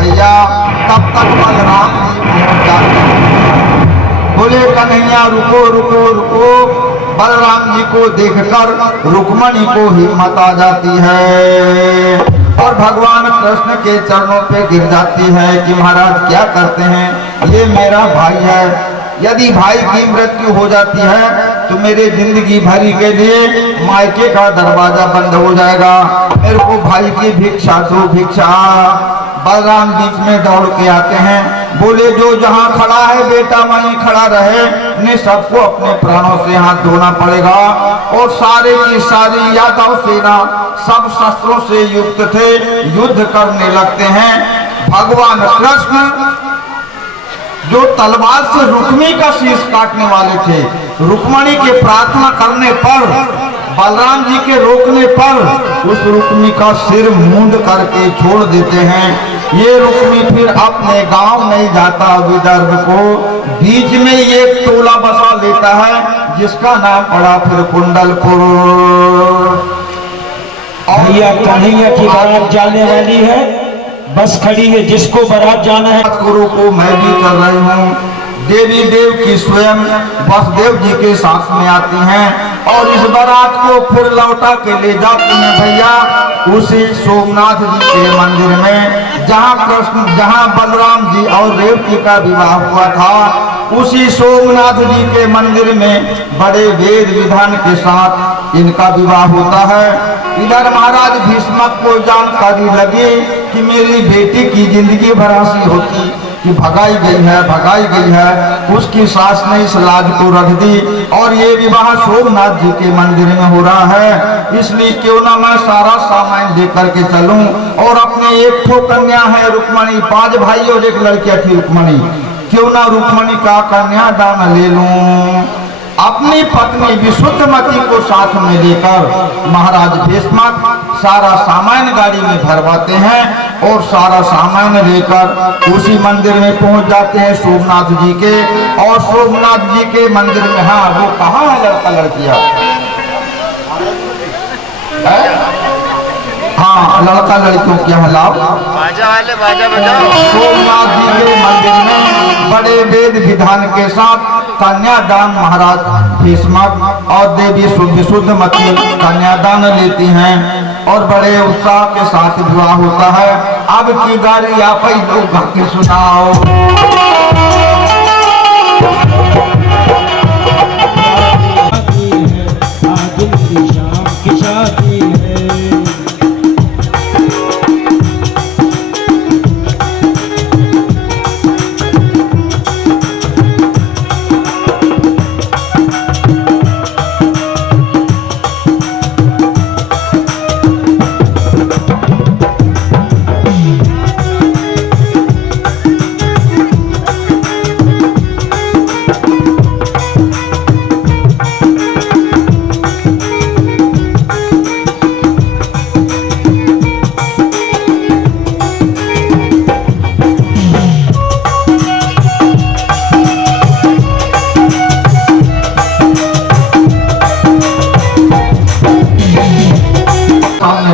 भैया तब तक बलराम जी पहुंच जाते हैं। बोले कन्हैया रुको रुको रुको। बलराम जी को देखकर रुक्मणी को हिम्मत आ जाती है और भगवान कृष्ण के चरणों पे गिर जाती है कि महाराज क्या करते हैं, ये मेरा भाई है, यदि भाई की मृत्यु हो जाती है तो मेरे जिंदगी भरी के लिए मायके का दरवाजा बंद हो जाएगा, मेरे को भाई की भिक्षा दो भिक्षा। बलराम बीच में दौड़ के आते हैं, बोले जो जहां खड़ा है बेटा वहीं खड़ा रहे, ने सबको अपने प्राणों से हाथ धोना पड़ेगा। और सारे की सारी यादव सेना सब शस्त्रों से युक्त थे, युद्ध करने लगते हैं। भगवान कृष्ण जो तलवार से रुक्मी का शीश काटने वाले थे, रुक्मणी के प्रार्थना करने पर, बलराम जी के रोकने पर उस रुक्मी का सिर मूंद करके छोड़ देते हैं। ये रुक्मी फिर अपने गांव नहीं जाता विदर्भ को, बीच में ये टोला बसा लेता है जिसका नाम पड़ा फिर कुंडलपुर। भैया कन्हैया की बारात जाने वाली है, बस खड़ी है, जिसको बारात जाना है। गुरु को मैं भी कर रही हूँ। देवी देव की स्वयं वसुदेव जी के साथ में आती हैं और इस बारात को फिर लौटा के ले जाती हैं भैया उसी सोमनाथ जी के मंदिर में, जहाँ बलराम जी और रेवती का विवाह हुआ था। उसी सोमनाथ जी के मंदिर में बड़े वेद विधान के साथ इनका विवाह होता है। इधर महाराज भीष्मक को जानकारी लगी कि मेरी बेटी की जिंदगी भरासी होती कि भगाई गई है, उसकी सास ने इस लाज को रख दी और ये विवाह सोमनाथ जी के मंदिर में हो रहा है, इसलिए क्यों ना मैं सारा सामान लेकर के चलूं। और अपने एक ठो कन्या है रुक्मणी, 5 भाई और एक लड़कियां थी रुक्मणी, क्यों ना रुक्मणी का कन्यादान ले लूं। अपनी पत्नी विशुद्धमती को साथ में लेकर महाराज भीष्मक सारा सामान गाड़ी में भरवाते हैं और सारा सामान लेकर उसी मंदिर में पहुंच जाते हैं सोमनाथ जी के। और सोमनाथ जी के मंदिर में, हाँ वो कहाँ है लड़का लड़कियां, हाँ लड़का लड़कियों के हलाव बाजा बजाओ। सोमनाथ जी के मंदिर में बड़े वेद विधान के साथ कन्यादान महाराज भीष्मक और देवी विशुद्धमती कन्यादान लेती हैं और बड़े उत्साह के साथ विवाह होता है। अब की गाड़ी आप ही लोग गा के सुनाओ।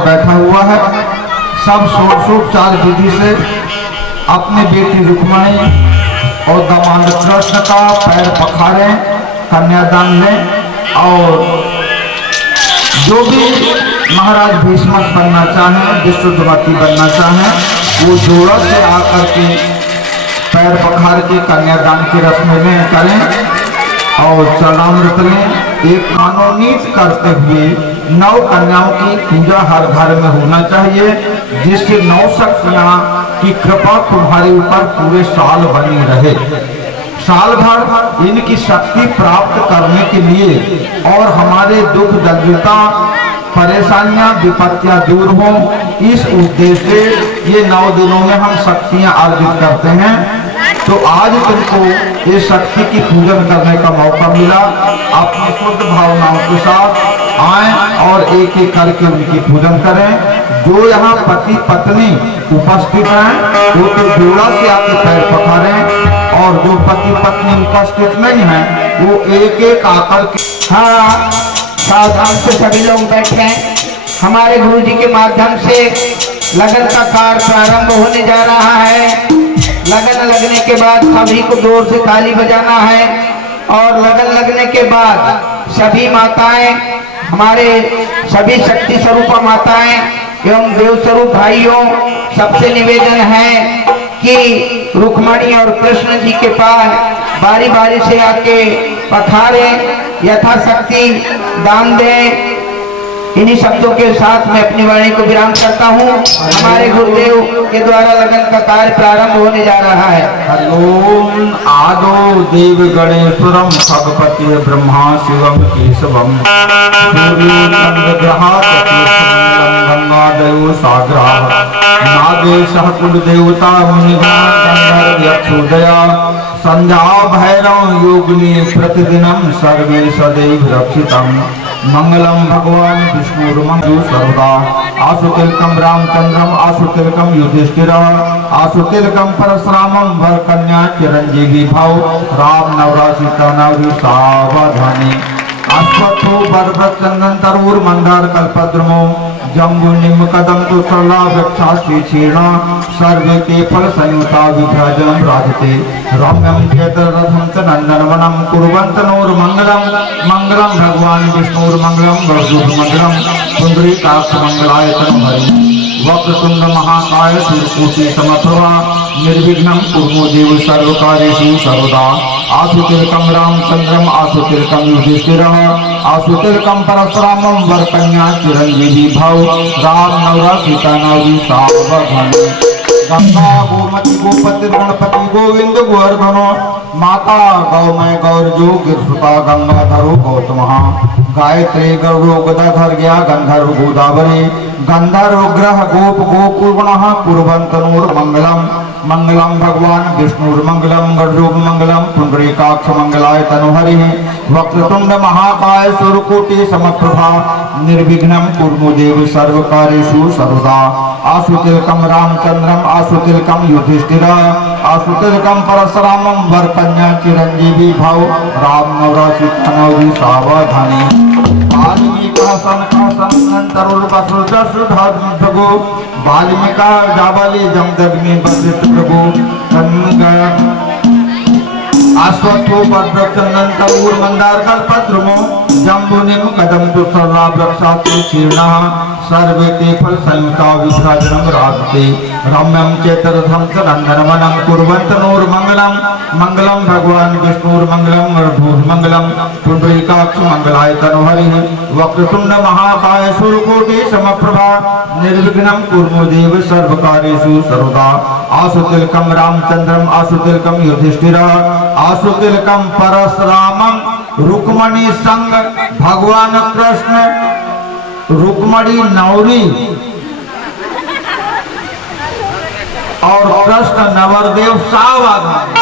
बैठा हुआ है, सब षोडशोपचार विधि से अपनी बेटी रुक्मणी और दामाद कृष्ण का पैर पखारें, कन्यादान लें। और जो भी महाराज भीष्मक बनना चाहें, विशुद्धमती बनना चाहें, वो जोड़ा से आकर के पैर पखार के कन्यादान की रस्में में करें और चरणामृत लें। एक मनोनीत करते हुए 9 कन्याओं की पूजा हर घर में होना चाहिए, जिससे 9 शक्तियां की कृपा तुम्हारे ऊपर पूरे साल बनी रहे। साल भर इनकी शक्ति प्राप्त करने के लिए और हमारे दुख दरिद्रता परेशानियां विपत्तियां दूर हो, इस उद्देश्य से ये 9 दिनों में हम शक्तियां अर्जित करते हैं। तो आज तुमको ये शक्ति की पूजन करने का मौका मिला। अपनी शुद्ध भावनाओं के साथ आए और एक एक करके उनकी पूजन करें। जो यहाँ पति पत्नी उपस्थित हैं वो तो जोड़ा से आके पैर पखारें और जो पति पत्नी उपस्थित नहीं है वो एक एक आकर के। हाँ, सावधान से सभी लोग बैठे। हमारे गुरु जी के माध्यम से लगन का कार्य प्रारंभ होने जा रहा है। लगन लगने के बाद सभी को जोर से ताली बजाना है और लगन लगने के बाद सभी माताएं, हमारे सभी शक्ति स्वरूपा माताएं एवं देव स्वरूप भाइयों, सबसे निवेदन है कि रुक्मणी और कृष्ण जी के पास बारी बारी से आके पखारे, यथाशक्ति दान दें। इन्हीं शब्दों के साथ मैं अपनी वाणी को विराम करता हूँ। हमारे गुरुदेव के द्वारा लगन का कार्य प्रारंभ होने जा रहा है। हरिओम आदो देव गणेश्वरम भगवती ब्रह्मा शिवम केशवम गंगादेव सागरा नागेश कुल देवता मुनिगणोदया संध्या भैरव योगिनी प्रतिदिनम सर्वे सदैव रक्षितम् मंगलम भगवान विष्णुर्मंगल सर्वदा आशुतिलकम रामचंद्रम आशुतिलकम युधिष्ठिर आशुतिलकम परशुरामम वरकन्या चिरंजीवी भव राम नवरा सीता नवरी सावधानी अश्वत्थो बरबत चंदन तरूर मंदार कल्पद्रुमो जम्बू निम्न कदम तो सरला वृक्षा श्री क्षीणा सर्वे के फल संयुता विभ्राजनम राजते रम्यम चेत रथम च नंदनवनम कुर्वन्त नोर मंगलम मंगलम भगवान विष्णुर मंगलम गरुड़ मंगलम पुंडरीकाक्ष मंगलाय तनोहरि वक्रतुंड महाकाय सूर्यकोटि समप्रभा निर्विघ्नं कुरु देव सर्वकार्येषु सर्वदा आशुतिलकम रामचंद्रम आशुतिलकम युधिष्ठिरः आशुतिलकम परशुरामम वरकन्या चिरंजीवी भव राम नवरा सीता नवरी सावधानी गंगा गोमती गोपति गणपति गोविंद गोवर्धनो माता गौमय गौरजो गिरसुता गंगाधरो गौतमः गायत्री गौरो गदाधर गया गंधर्व गोदावरी गंधर्व ग्रह गोप गोकुर्वणः कुर्वन्तनोर मंगलम मंगलम भगवान विष्णुर्मंगलम गरुड़ मंगलम पुंडरीकाक्ष मंगलाय तनोहरि वक्रतुंड महाकाय सूर्यकोटि समप्रभा निर्विघ्नं कुरु देव सर्वकार्येषु सर्वदा आशुतिलकम रामचंद्रम आशुतिलकम युधिष्ठिर आशुतिलकम परशुरामम वरकन्या चिरंजीवी भव राम नवरा सीता नवरी सावधानी वाल्मीका सनकासन तरुर्वसुधर्मभगो वाल्मीका जाबाली जमदग्नि वसिष्ठ प्रभु कन्गा अश्वत्थो भद्रचंदन तरूर मंदार कल्पद्रुमो जम्बू निम्न कदम तो सरला वृक्षा क्षीर्णा सर्वे ते फल संयुता विभ्राजनम राजते रम्यम चेतरथम च नंदनवनम कुर्वन्त नोर मंगलम मंगलम भगवान विष्णुर्मंगलम गरुड़ मंगलम पुंडरीकाक्ष मंगलाय तनोहरि वक्रतुंड महाकाय सूर्यकोटि समप्रभा निर्विघ्नं कुरु देव सर्वकार्येषु सर्वदा आशुतिलकम रामचंद्रम आशुतिलकम युधिष्ठिर आशुतिलकम परशुरामम रुक्मणी संग भगवान कृष्ण रुक्मणी नवरी और कृष्ण नवरदेव सावधान।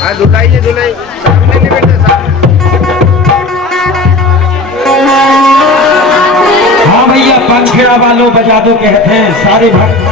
हाँ धुलाई धुलाई सामने नहीं बैठे हाँ भैया पंखिड़ा वालों बजा दो कहते हैं सारे भक्त।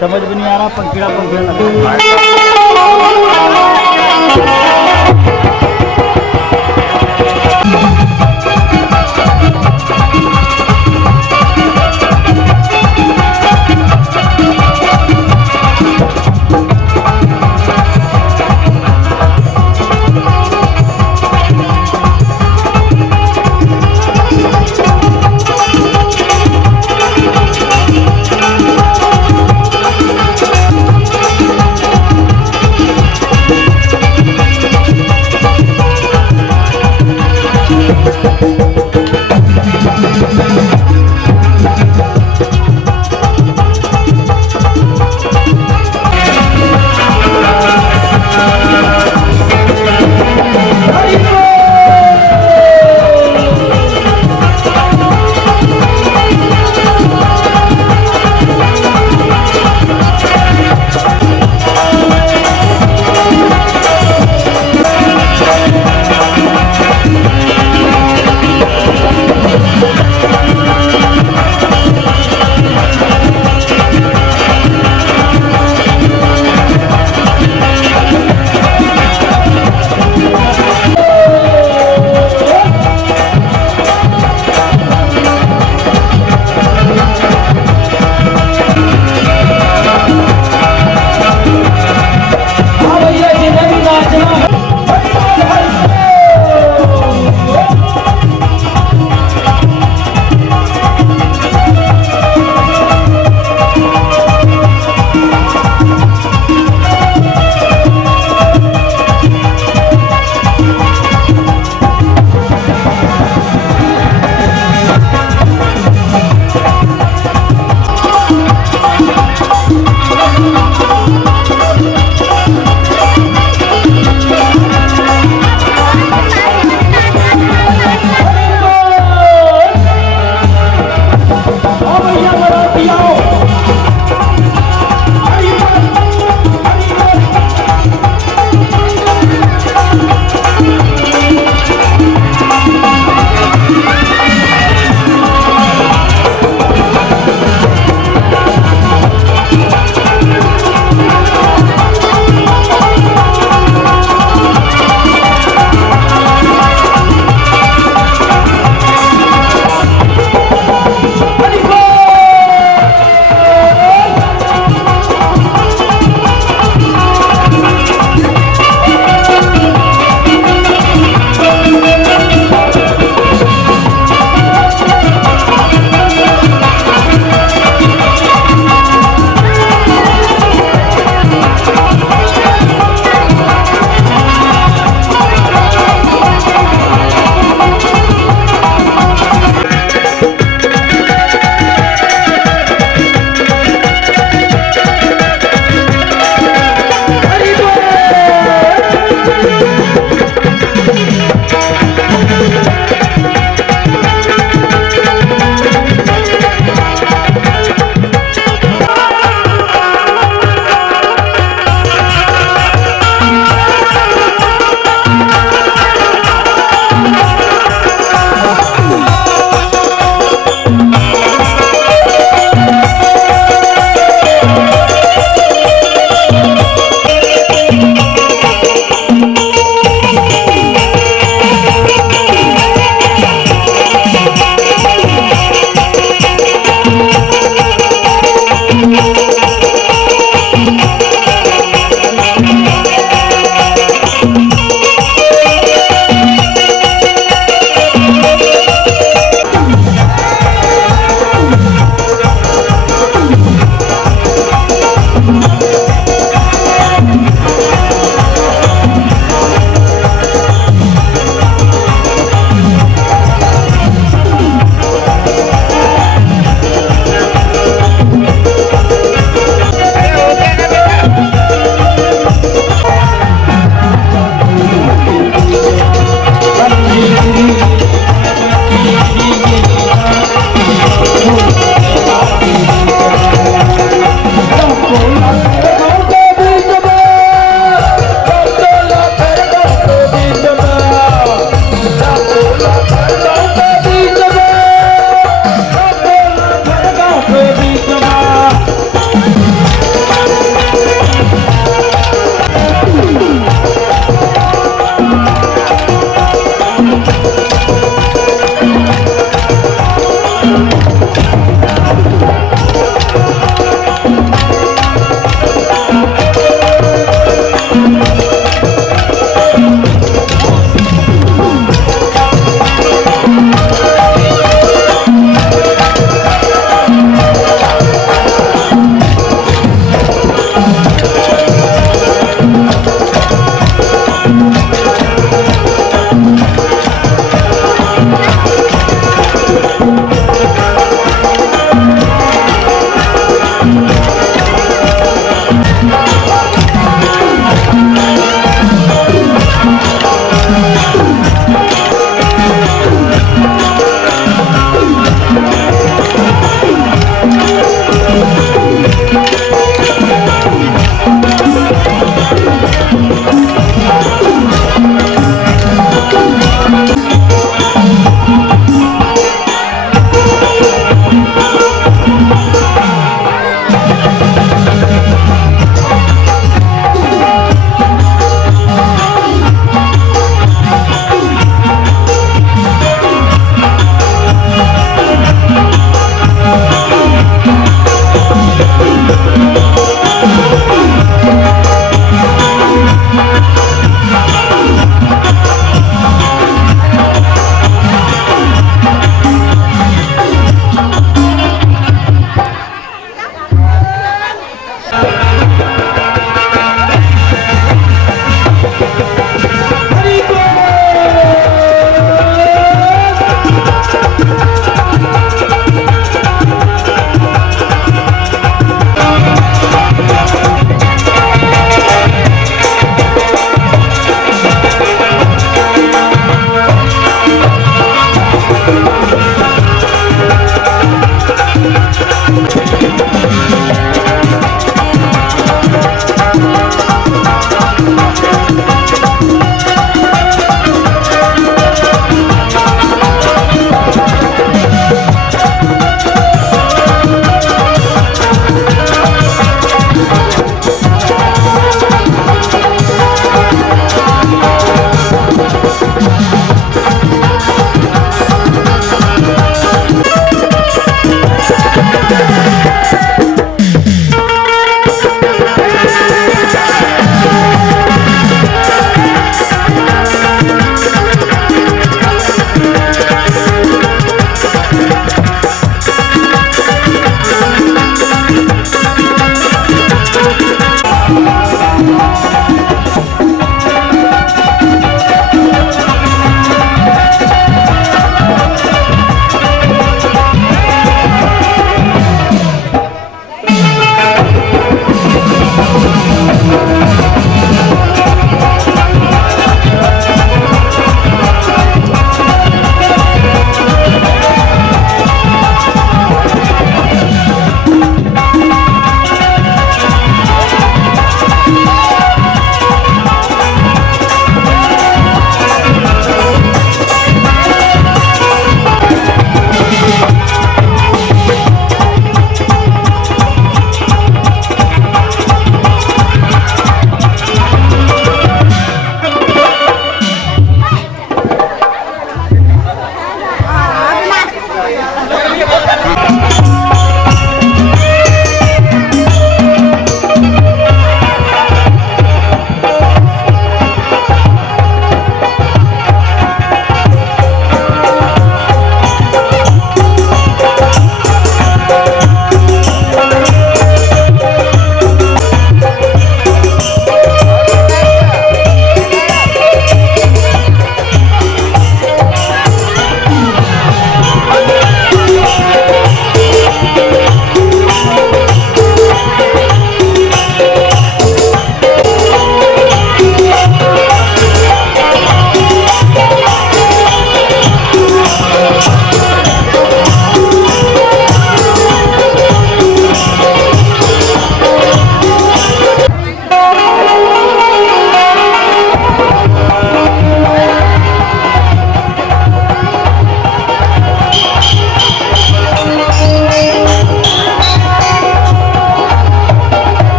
समझ भी नहीं आ रहा, पंखीड़ा पंखीड़ा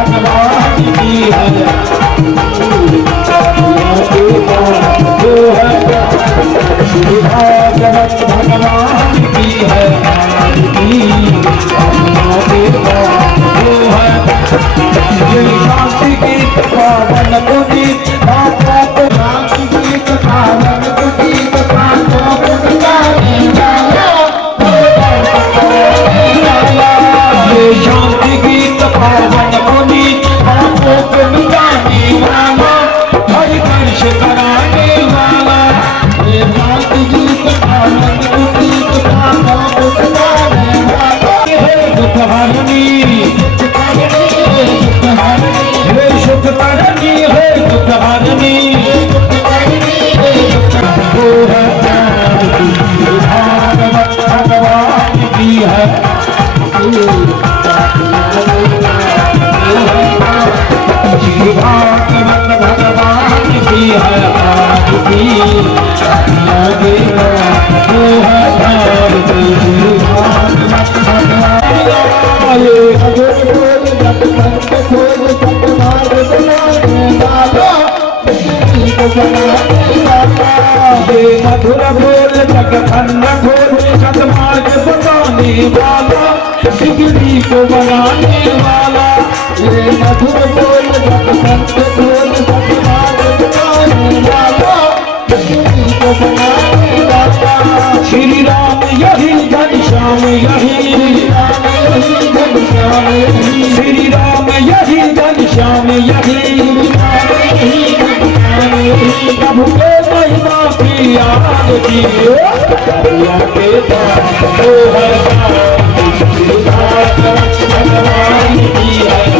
भगवान की है भागवत भगवान की है ये शांति गीत पावन पुनीत माता को शांति गीत पावन पुनीत प्राणों को मिटाने वाला ये शांति गीत पावन पुनीत पापों को मिटाने वाला हरि वर्ष कराने वाला ये शांति गीत पावन पुनीत पापों को मिटाने वाला हे दुख हरनी हे सुख करनी हे दुख हरनी भागवत भगवान की है भागवत भगवान की है आज की लगे वो है भागवत ये मधुर बोल जगखंड खोल सतमार्ग बताने वाला बिगड़ी को बनाने वाला ये मधुर बोल जगखंड खोल सतमार्ग बताने वाला बिगड़ी को बनाने वाला श्री राम यही घनश्याम यही श्री राम यही घनश्याम यही प्रभु के महिमा की आरती भगवान की है भगवान की है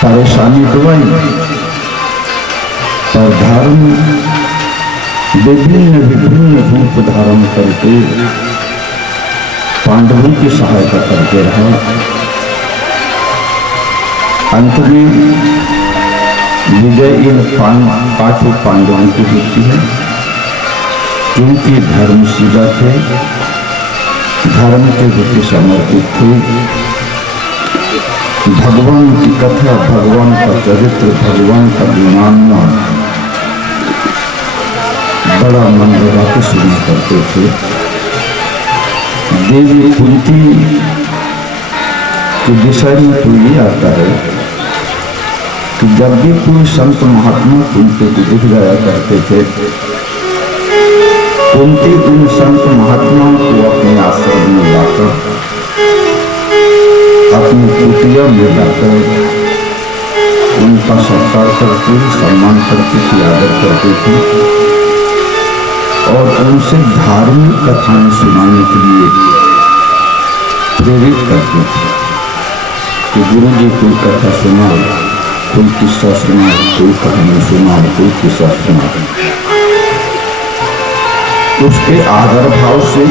परेशानी तो आई पर धर्म विभिन्न विभिन्न रूप धारण करके पांडवों की सहायता करते रहा। अंत में विजय इन पांचों पांडवों की होती है, क्योंकि धर्मशीला थे, धर्म के प्रति समर्पित थे। भगवान की कथा, भगवान का चरित्र, भगवान का गुणान्ना बड़ा मन लगा के सुना करते थे। देवी कुंती के विषय में तो ये आता है कि जब भी कोई संत महात्मा कुंती को दिख जाया करते थे, कुंती उन संत महात्माओं को अपने आश्रम में लाकर, अपनी कुटिया में लाकर उनका सत्कार करते, सम्मान करती थी, आदर करती थी और उनसे धार्मिक कथाएं सुनाने के लिए प्रेरित करते थे कि गुरु जी कोई कथा सुना, कोई किस्सा सुना, कोई कहानी सुना, कोई किस्सा सुना। उसके आदर भाव से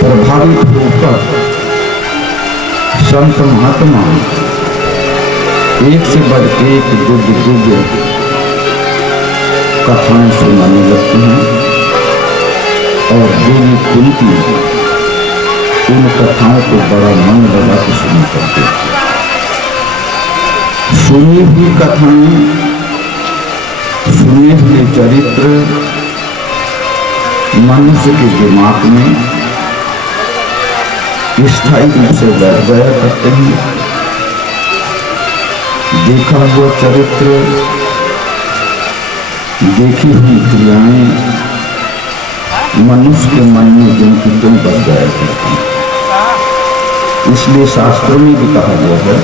प्रभावित होकर संत महात्मा एक से बढ़ के एक दिव्य कथाएं सुनाने लगती हैं और देवी कुंती उन कथाओं को बड़ा मन लगा के सुना करते। सुनी हुई कथाएं, सुने हुए चरित्र मनुष्य के दिमाग में स्थायी रूप से बैठ जाया करते हैं। देखा हुआ चरित्र, देखी हुई क्रियाएं मनुष्य के मन में दिन की दिन बच जाया करती हैं। इसलिए शास्त्रों में भी कहा गया है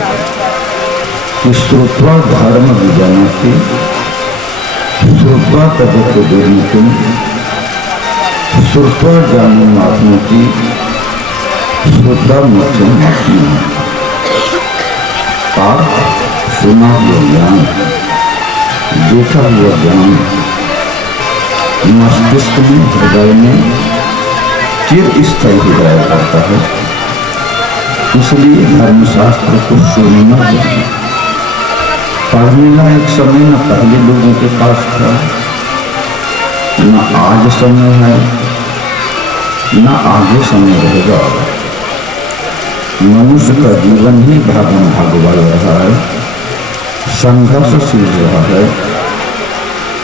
कि श्रुत्वा धर्म विजानते श्रुत्वा तदत दुर्नीतिम श्रुत्वा ज्ञानमाप्नोति श्रुत्वा मोक्षमाप्नोति। सुना हुआ ज्ञान, देखा हुआ ज्ञान मस्तिष्क में, हृदय में चिर स्थायी हो जाया करता है। इसलिए धर्मशास्त्र को सुनना चाहिए। पढ़ने का एक समय न पहले लोगों के पास था, न आज समय है, न आगे समय रहेगा। मनुष्य का जीवन ही भागम भागवा रहा है, संघर्षशील रहा है।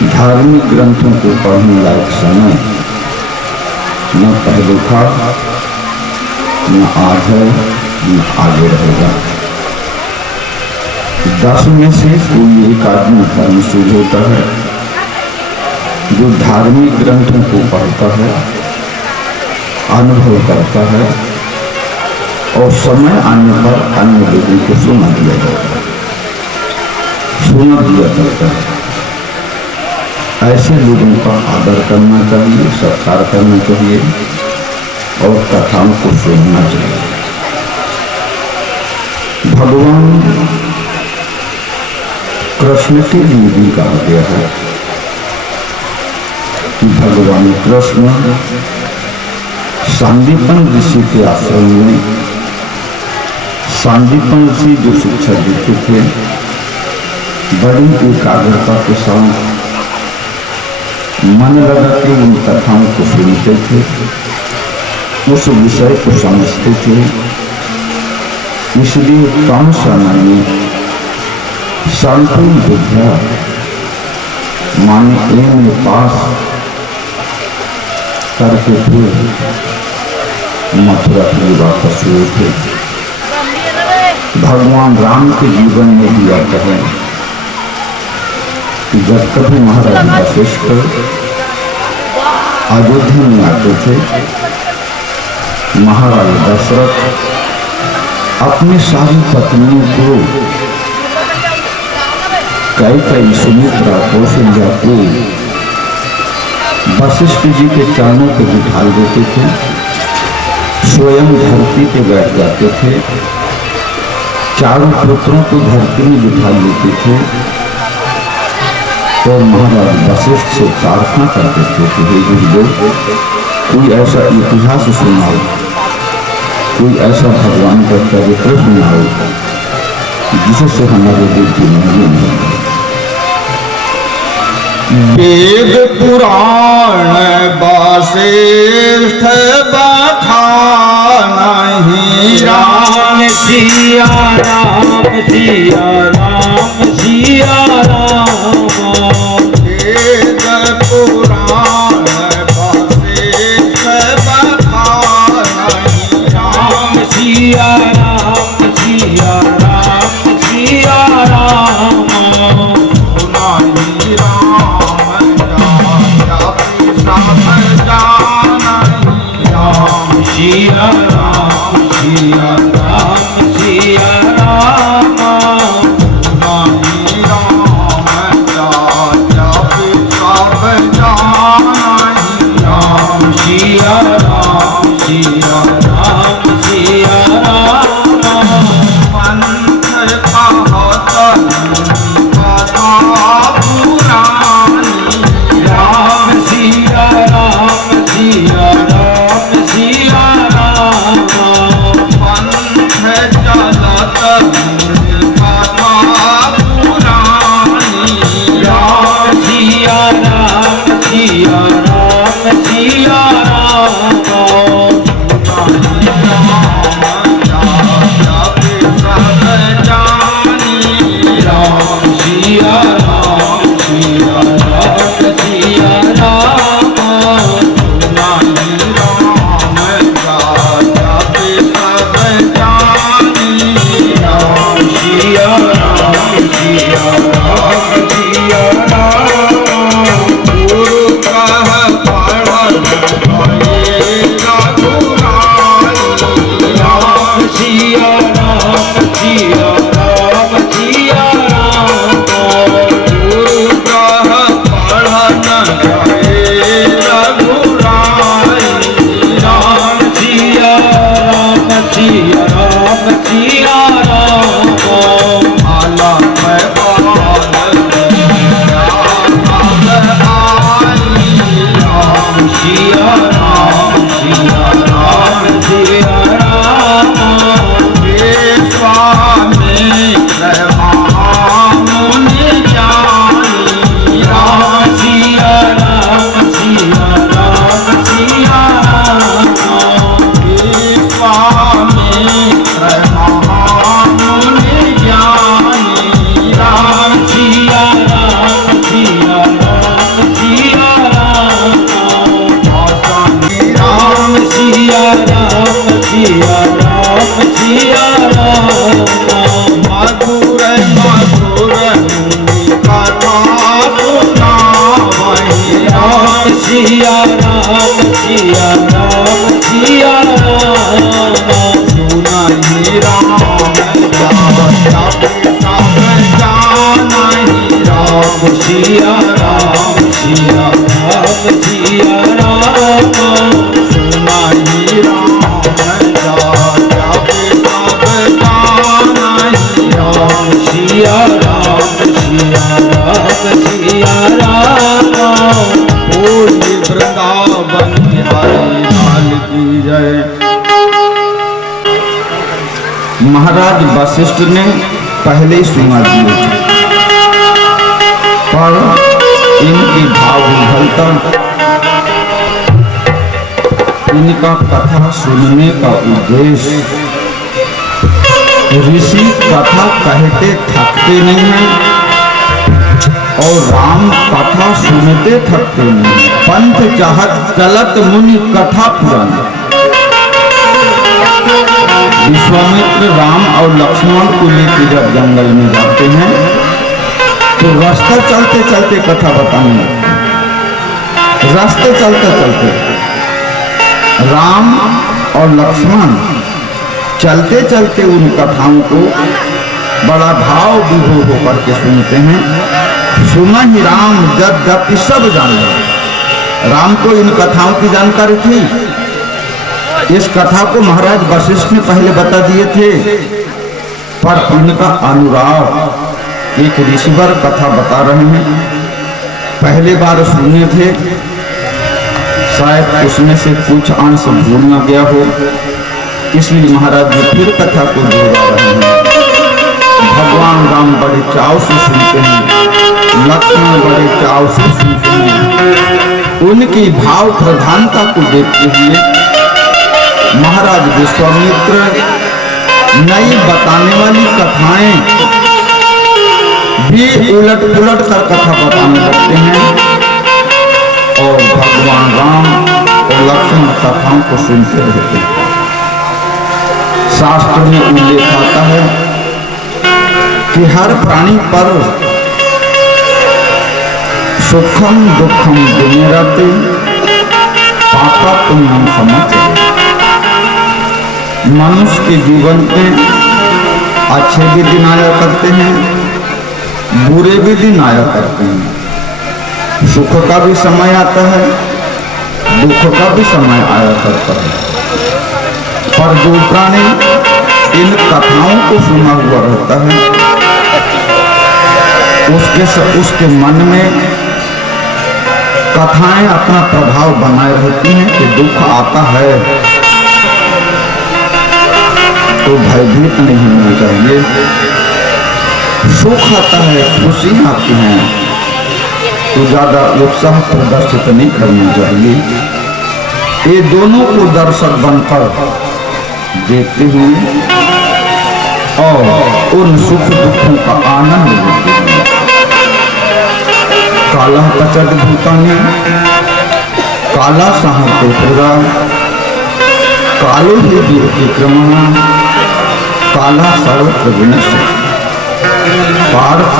धार्मिक ग्रंथों को पढ़ने लायक समय न पहले था, न आज है, न आगे रहेगा। 10 में से कोई एक आदमी धर्मशील होता है जो धार्मिक ग्रंथों को पढ़ता है, अनुभव करता है और समय आने पर अन्य लोगों को सुना दिया जाता है, सुना दिया जाता है। ऐसे लोगों का आदर करना चाहिए, सत्कार करना चाहिए और कथाओं को सुनना चाहिए। भगवान कृष्ण के लिए भी कहा गया है कि भगवान कृष्ण सांदीपन ऋषि के आश्रम में सांदीपन ऋषि जो शिक्षा देते थे, बड़ी एकाग्रता के साथ मन लगा के उन कथाओं को सुनते थे, उस विषय को समझते थे। इसलिए कम समय में संपूर्ण विद्या माने एम ए पास करके फिर मथुरा के वापस हुए थे। भगवान राम के जीवन में भी आता है कि जब कभी महाराज वशिष्ठ अयोध्या में आते थे, महाराज दशरथ अपनी सारी पत्नियों को, कैकेयी, सुमित्रा, कौशल्या को वशिष्ठ जी के चरणों पर बिठा देते थे, स्वयं धरती पे बैठ जाते थे, चारों पुत्रों को धरती में बिठा लेते थे और महाराज वशिष्ठ से प्रार्थना कर देते थे, हे गुरुदेव कोई ऐसा इतिहास सुनाओ, कोई ऐसा भगवान का चरित्र सुनाओ जिससे हमारे दिल की मंजिल हो। वेद पुराण वशिष्ठ बखानहि, राम सिया राम सिया राम सिया राम। वेद पुराण वशिष्ठ बखानहि, राम सिया राम सिया राम सिया राम। सुनाहि राम जाति सब जानहि, राम सिया राम सिया राम सिया राम। सुनाहि राम जाति सब जानहि, राम सिया राम सिया राम सिया राम। पंथ कहत कथा पुरानी, राम सिया राम राम सिया राम सिया राम सुना ही राम जाया सब जाना ही राम सिया राम सिया राम सिया राम सुना ही राम जाया सब जाना ही राम सिया राम सिया राम सिया राम बोली वृंदावन बिहारी लाल की जय। महाराज वशिष्ठ ने पहले ही सुना दिए थे, पर इनकी भाव विफलता, इनका कथा सुनने का उद्देश्य, ऋषि कथा कहते थकते नहीं हैं और राम कथा सुनते थकते नहीं। पंथ चाहत चलत मुनि कथा पुराण। विश्वामित्र राम और लक्ष्मण को लेकर जब जंगल में जाते हैं तो रास्ता चलते चलते कथा बताने लगते हैं। रास्ते चलते चलते राम और लक्ष्मण चलते चलते उन कथाओं को बड़ा भाव विभोर होकर के सुनते हैं। सुना ही राम यद्यपि सब जाने। राम को इन कथाओं की जानकारी थी। इस कथा को महाराज वशिष्ठ ने पहले बता दिए थे, पर उनका अनुराग, एक ऋषिवर कथा बता रहे हैं, पहले बार सुने थे, शायद उसमें से कुछ अंश भूल न गया हो, इसलिए महाराज जी फिर कथा को दोहरा रहे हैं। भगवान राम बड़े चाव से सुनते हैं, लक्ष्मण बड़े चाव से सुनते हैं। उनकी भाव प्रधानता को देखते हुए महाराज विश्वामित्र नई बताने वाली कथाएं भी उलट पुलट कर कथा बताने लगते हैं और भगवान राम और लक्ष्मण कथाओं को सुनते रहते हैं। शास्त्र में उल्लेख आता है कि हर प्राणी पर सुखम दुखम दिने रहते पापा पुण्यम समझ। मनुष्य के जीवन में अच्छे भी दिन आया करते हैं, बुरे भी दिन आया करते हैं। सुख का भी समय आता है, दुख का भी समय आया करता है। पर जो प्राणी इन कथाओं को सुना हुआ रहता है, उसके मन में कथाएं अपना प्रभाव बनाए रहती हैं कि दुख आता है तो भयभीत नहीं होना चाहिए, सुख आता है, खुशी आती है तो ज्यादा उत्साह प्रदर्शित नहीं करना चाहिए। ये दोनों को दर्शक बनकर देखते हुए और उन सुख दुखों का आनंद लेते हुए काला पचद भूतानी काला सहते पूरा कालो ही विक्रमणा काला सर्वत्र विनश्य। पार्थ,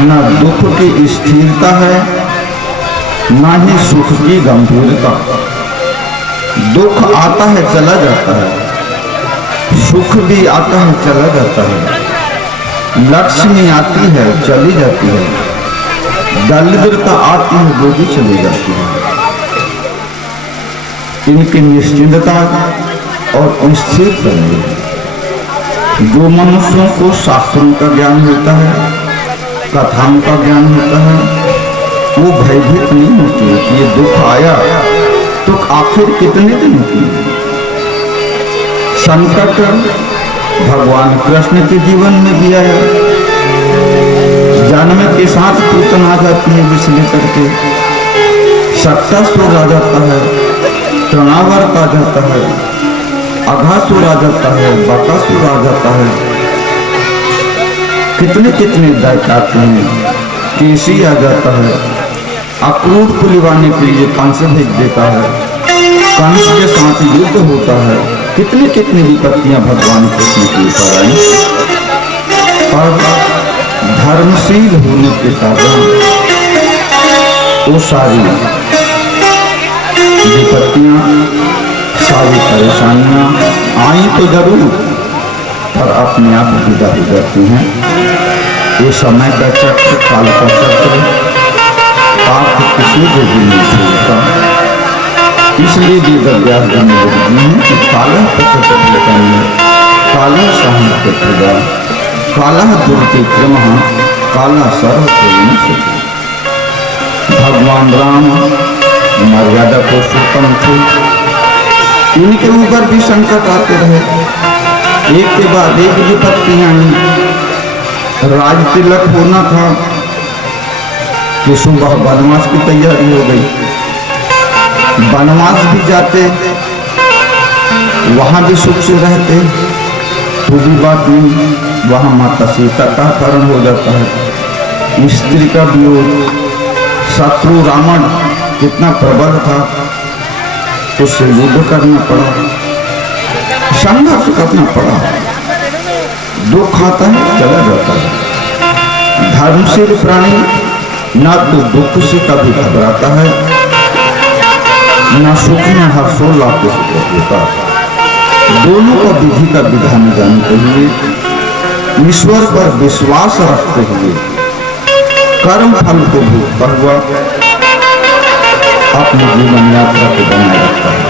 न दुख की स्थिरता है न ही सुख की गंभीरता। दुख आता है चला जाता है, सुख भी आता है चला जाता है, लक्ष्मी आती है चली जाती है, दरिद्रता आती है वो भी चली जाती है। इनकी निश्चिंतता और स्थिर रहने है। जो मनुष्यों को शास्त्रों का ज्ञान होता है, कथाओं का ज्ञान होता है, वो भयभीत नहीं होती कि ये दुख आया तो आखिर कितने दिन की। संकट भगवान कृष्ण के जीवन में भी आया, जन्म के साथ पूतन आ जाती है विष करके, सत्तासुर आ जाता है, तृणावर्त आ जाता है, अघासुर आ जाता है, बकासुर आ जाता है, कितने कितने दैत्य आते हैं, केसी आ जाता है, अक्रूर को लिवाने के लिए कंस भेज देता है, कंस के साथ युद्ध होता है, कितनी कितनी विपत्तियां भगवान कृष्ण के ऊपर आई। पर धर्मशील होने के कारण वो सारी विपत्तियां, सारी परेशानियां आई तो जरूर, पर अपने आप विदा हो जाती हैं। ये समय का चक्र, काल का चक्र आप किसी को भी नहीं छोड़ता। इसलिए वेद व्यास जी ने लिखते हैं कि काला पचक्रम काला साहित्य काला दुर्विक्रम काला सर्व भगवान राम मर्यादा पुरुषोत्तम थे। इनके ऊपर भी संकट आते रहे, एक के बाद एक विपत्तियां आई। राज तिलक होना था कि सुबह वनवास की तैयारी हो गई। वनवास भी जाते, वहां भी सुख से रहते, तो भी बात नहीं, वहां माता सीता का हरण हो जाता है। स्त्री का वियोग, शत्रु रावण कितना प्रबल था, उससे युद्ध करना पड़ा, संघर्ष करना पड़ा। दुख आता है, चला जाता है। धर्मशील प्राणी न तो दुख से कभी घबराता है, न सुख में हर्षोल्लास होता। दोनों को विधि का विधान जानते हुए, ईश्वर पर विश्वास रखते हुए, कर्म फल को भोगता हुआ अपनी जीवन यात्रा को बनाए रखता है।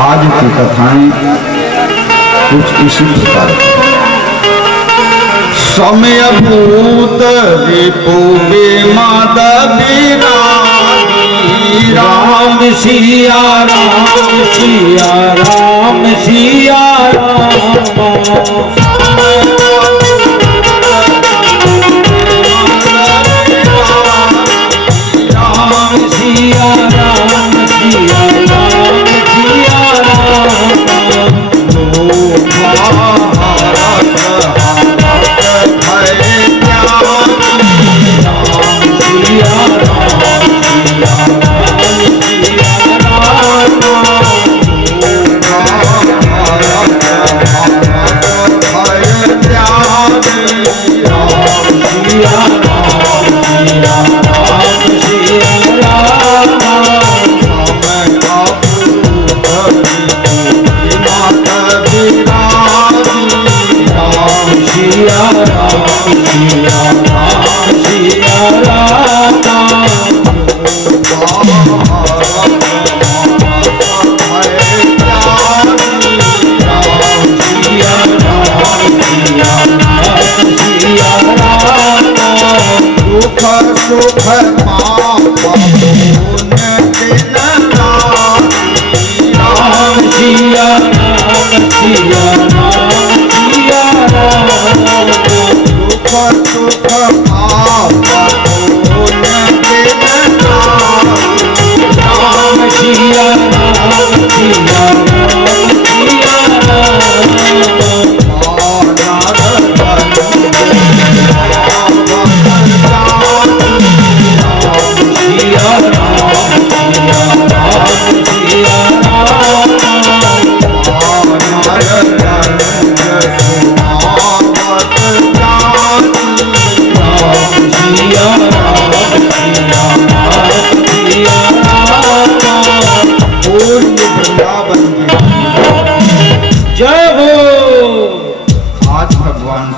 आज की कथाएं कुछ इसी प्रकार की। समय भूत रिपु बेमद बिरागी, राम सिया राम सिया राम सिया राम।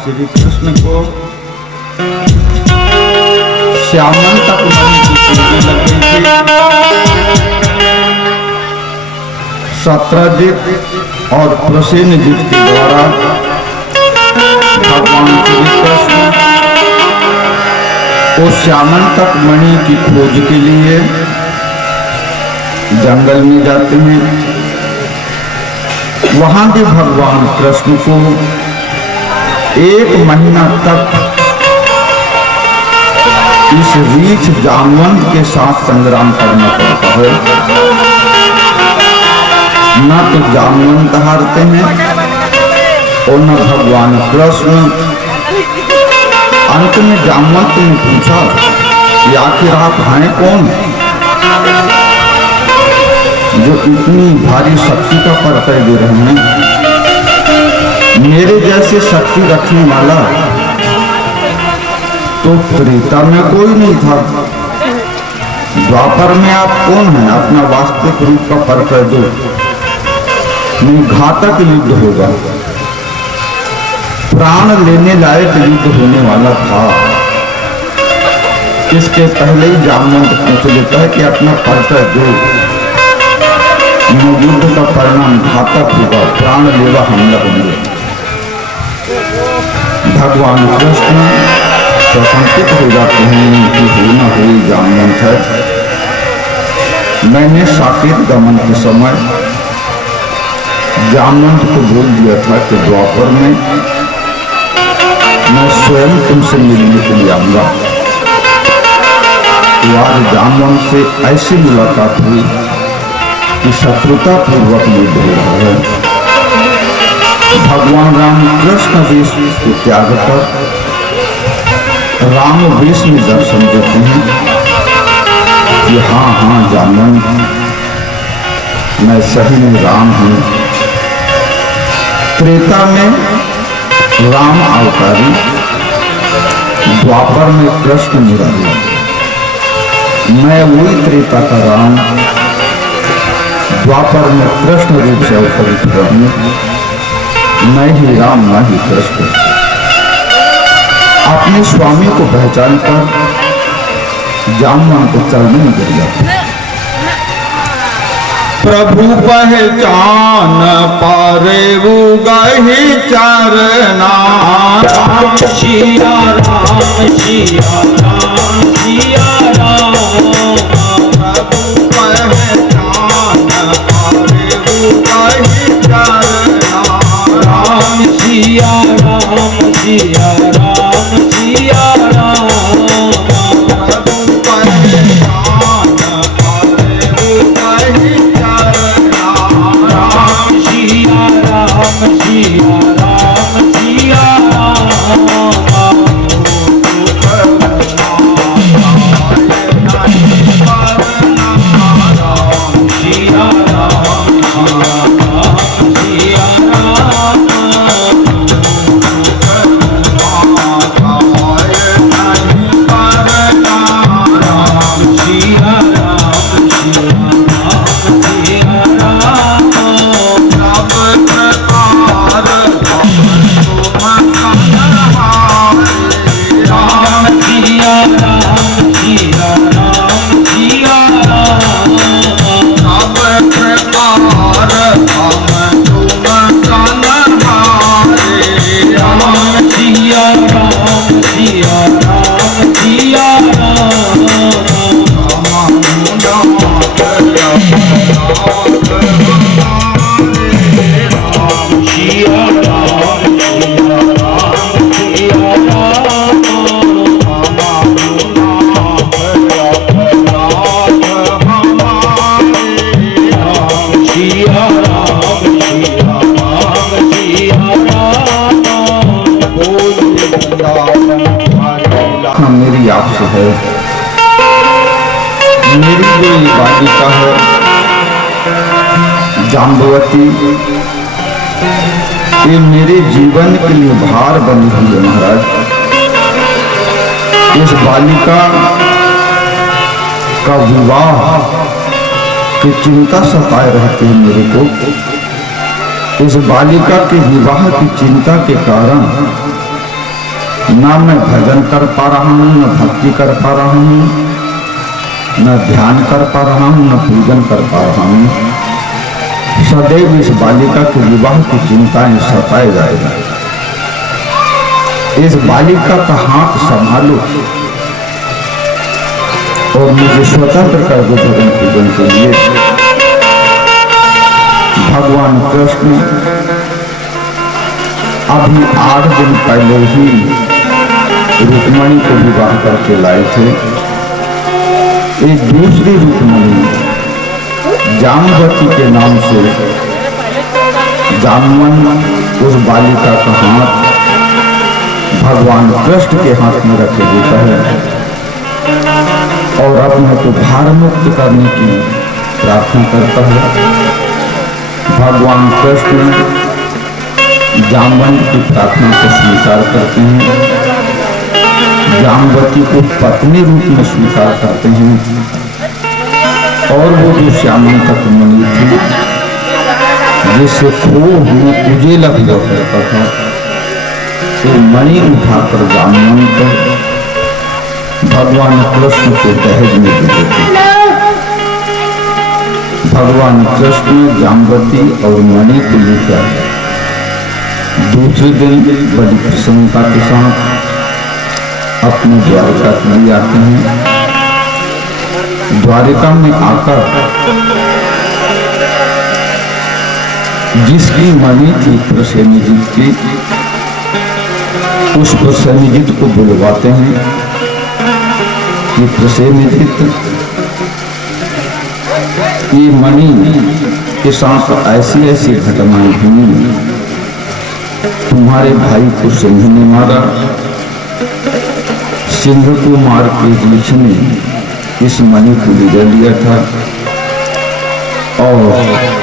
श्री कृष्ण को श्यामल तक मणि की पूजन लगी थी। सत्रजित और प्रसेनजित के द्वारा भगवान श्री कृष्ण उस श्यामल तक मणि की खोज के लिए जंगल में जाते हैं। वहां भी भगवान कृष्ण को 1 महीना तक इस रीछ जामवंत के साथ संग्राम करना पड़ता है। न तो जामवंत हारते हैं और न भगवान कृष्ण। अंत में जामवंत ने पूछा कि आखिर आप हैं कौन जो इतनी भारी शक्ति का परिचय दे रहे हैं? मेरे जैसे शक्ति रखने वाला तो त्रेता में कोई नहीं था, द्वापर में आप कौन हैं? अपना वास्तविक रूप का परिचय दो, नहीं घातक युद्ध होगा। प्राण लेने लायक युद्ध होने वाला था। इसके पहले ही जामवंत पूछ लेता है कि अपना परिचय दो, युद्ध का परिणाम घातक होगा, प्राण लेवा हमला होंगे। भगवान कृष्ण सशंकित हो जाते हैं कि होना हुई जामवंत है। मैंने साकेत गमन के समय जामवंत को बोल दिया था कि द्वापर में मैं स्वयं तुमसे मिलने के लिए आऊंगा। तो आज जामवंत से ऐसी मुलाकात हुई कि शत्रुता पूर्वक युद्ध हो रहा है। भगवान राम कृष्ण वेश को त्याग कर राम वेश में दर्शन देते हैं कि हाँ जामवंत, मैं सही में राम हूं। त्रेता में राम अवतारी, द्वापर में कृष्ण निराली। मैं वही त्रेता का राम, द्वापर में कृष्ण रूप से अवतरित रहूं। मैं ही राम, मैं ही कृष्ण। अपने स्वामी को पहचान कर जामवंत को चरणों में गिर जाते। प्रभु पहचान पारे वो गही चरना। राम सिया राम सिया राम सिया राम। प्रभु पहचान पारे वो गही चरना। राम सिया राम सिया राम सिया राम। प्रभु पहचान पारे वो गही चरना। राम सिया राम सिया राम सिया राम। मेरी आपसे है, मेरी जो ये बालिका है जाम्बवती, ये मेरे जीवन के लिए भार बनी हुई है महाराज। इस बालिका का विवाह की चिंता सताए रहती है मेरे को। इस बालिका के विवाह की चिंता के कारण ना मैं भजन कर पा रहा हूँ, न भक्ति कर पा रहा हूँ, न ध्यान कर पा रहा हूँ, न पूजन कर पा रहा हूँ। सदैव इस बालिका के विवाह की चिंताएं सताए जाएगा। इस बालिका का हाथ संभालो और मुझे स्वतंत्र कर दो भजन पूजन के लिए। भगवान कृष्ण अभी 8 दिन पहले ही रुक्मणी को विवाह करके लाए थे। एक दूसरी रुक्मणी जाम्बवती के नाम से जामवंत उस बालिका का हाथ भगवान कृष्ण के हाथ में रखे देता है और अपने को भार मुक्त करने की प्रार्थना करता है। भगवान कृष्ण जामवंत की प्रार्थना को स्वीकार करते हैं, जाम्बवती को पत्नी रूप में स्वीकार करते हैं और वो जो श्यामल तक मणि थी जिससे खूब में उजेला भी करता था, तो मणि उठाकर जामवंत भगवान कृष्ण को दहेज में दे देते। भगवान कृष्ण जामवती और मणि को लेकर दूसरे दिन बड़ी प्रसन्नता के साथ अपने द्वारिका के लिए आते हैं। द्वारिका में आकर जिसकी मणि थी प्रसेनजित की, उस प्रसेनजित को बुलवाते हैं कि प्रसेनजित, ये मणि के साथ ऐसी ऐसी घटनाएं हुई, तुम्हारे भाई को सिंह ने मारा, सिंह को मार के रीछ ने इस मणि को ले लिया था और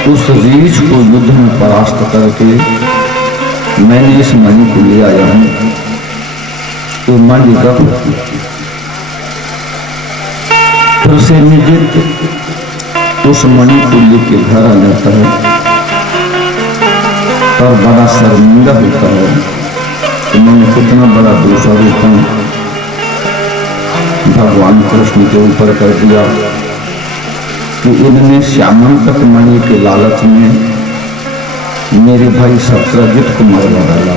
उस रीछ को युद्ध में परास्त करके मैंने इस मणि को ले आया हूं। तो मणि रख प्रसेनजित उस मणि को लेके घर आ जाता है और बड़ा शर्मिंदा होता है कि मैंने कितना बड़ा दोषारोपण भगवान कृष्ण के ऊपर कर दिया कि इनने श्यामल तक मणि के लालच में मेरे भाई सत्यजित को मरवा डाला,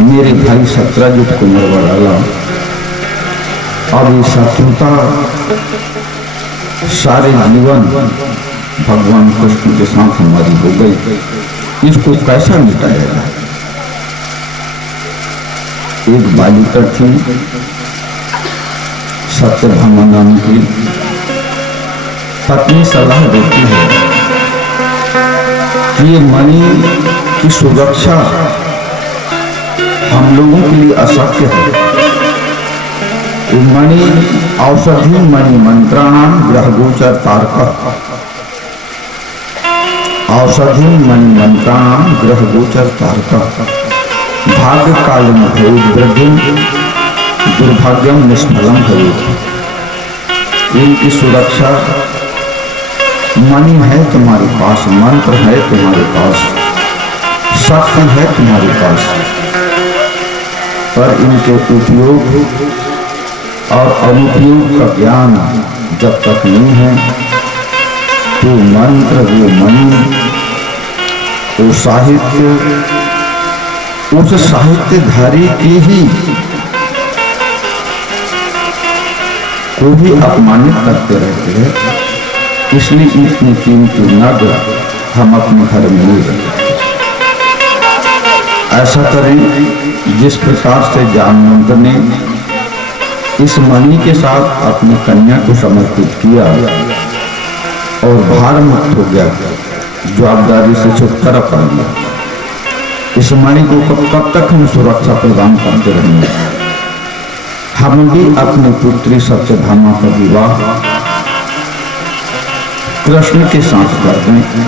मेरे भाई सत्यजित को मरवा डाला। अब ये शत्रुता सारे जीवन भगवान कृष्ण के साथ हमारी हो गई, इसको कैसा मिटाया जाए। एक बालिका थी सत्यभामा नाम की, पत्नी सलाह देती है कि ये मणि की सुरक्षा हम लोगों के लिए अशक्य है। ये मणि औषधि मणि मंत्राणाम ग्रह गोचर तारक, औषधि मणि मंत्राणाम ग्रह गोचर तारक, भाग्य काल में भवेद वृद्धि दुर्भाग्यम निष्फलम भवेद। इनकी सुरक्षा मणि है तुम्हारे पास, मंत्र है तुम्हारे पास, शक्ति है तुम्हारे पास, पर इनके उपयोग और अनुपयोग का ज्ञान जब तक नहीं है तो मंत्र, वो मणि, वो साहित्य, उस साहित्यधारी की ही को भी अपमानित करते रहते हैं। इसलिए इतनी कीमती नग हम अपने घर में नहीं रखते। ऐसा करें जिस प्रकार से जामवंत ने इस मणि के साथ अपनी कन्या को समर्पित किया और भार मुक्त हो गया, जवाबदारी से छुटकारा पा लिया। इस मणि को कब तक हम सुरक्षा प्रदान करते रहेंगे। हम भी अपनी पुत्री सत्यभामा का विवाह कृष्ण के साथ करते हैं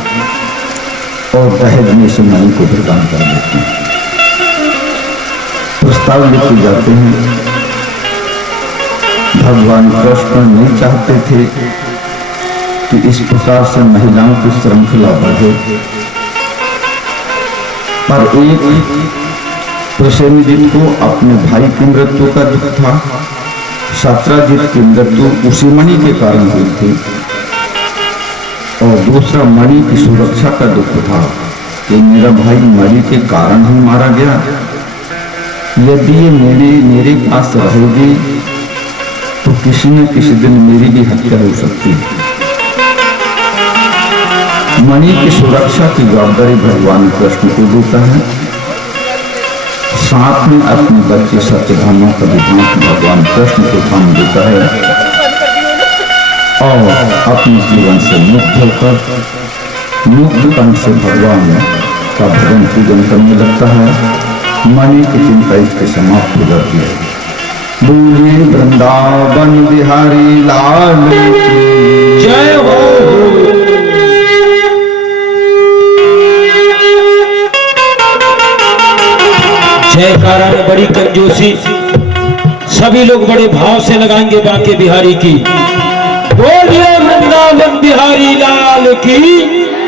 और दहेज में इस मणि को प्रदान कर देते हैं। प्रस्ताव लेके जाते हैं। भगवान कृष्ण नहीं चाहते थे कि इस प्रकार से महिलाओं की श्रृंखला बढ़े, पर एक प्रसेनजित को अपने भाई की मृत्यु का दुख था, सत्यजित की मृत्यु उसी मणि के कारण हुई थी, और दूसरा मणि की सुरक्षा का दुख था कि मेरा भाई मणि के कारण ही मारा गया। यदि ये मेरे पास रहेगी तो किसी न किसी दिन मेरी भी हत्या हो सकती है। मणि की सुरक्षा की जवाबदारी भगवान कृष्ण को देता है, साथ में अपने बच्चे सत्यभामा का विधान भगवान कृष्ण को काम देता है और अपने जीवन से मुक्त होकर मुक्त तन से भगवान का भजन पूजन करने लगता है। मणि की चिंता इसके समाप्त हो जाती है। बोलिए वृंदावन बिहारी लाल की जय हो। जयकारा में बड़ी कंजूसी, सभी लोग बड़े भाव से लगाएंगे बांके बिहारी की। बोलिए की